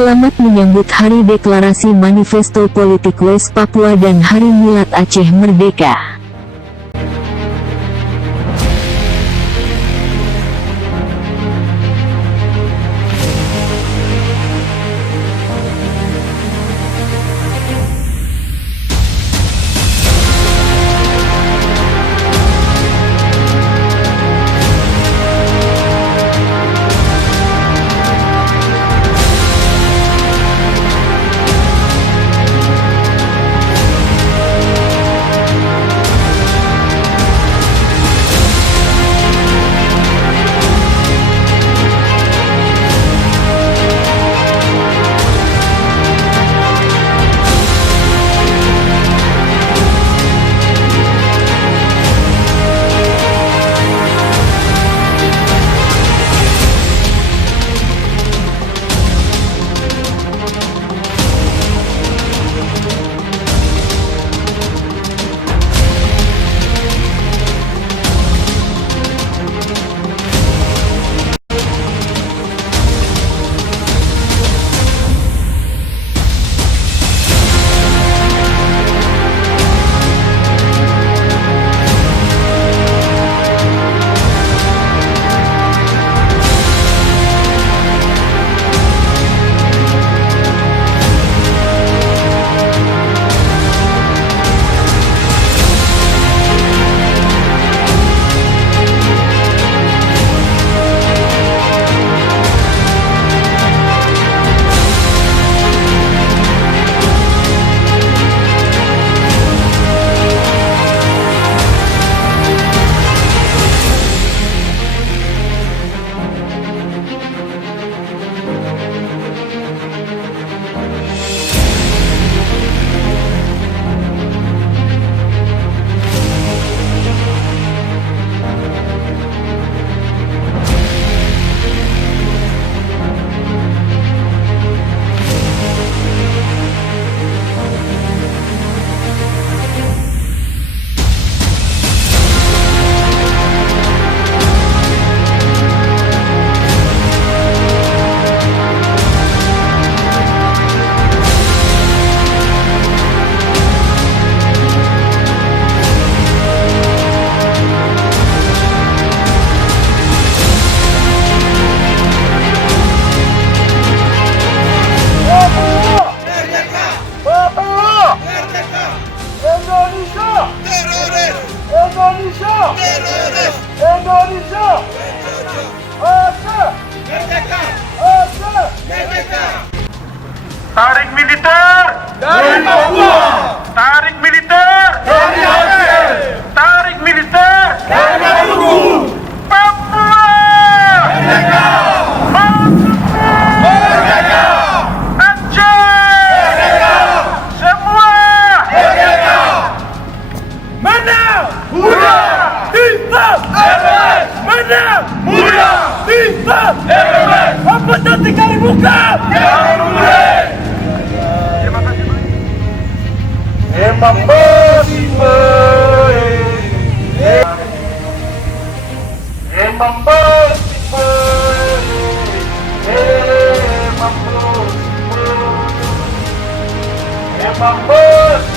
Selamat menyambut Hari Deklarasi Manifesto Politik West Papua dan Hari Milad Aceh Merdeka. Indonesia Aceh merdeka, Aceh merdeka. Tarik militer Dari Papua, tarik militer dari Aceh, tarik militer dari Maluku. Papua Merdeka, merdeka, Aceh merdeka, semua merdeka. Menang, muda, Islam, RWS. Menang, muda, Islam, RWS. Apa cantik kali muka? Jangan mulai. Terima kasih Pak. Emang beribu, emang beribu, emang beribu, emang beribu.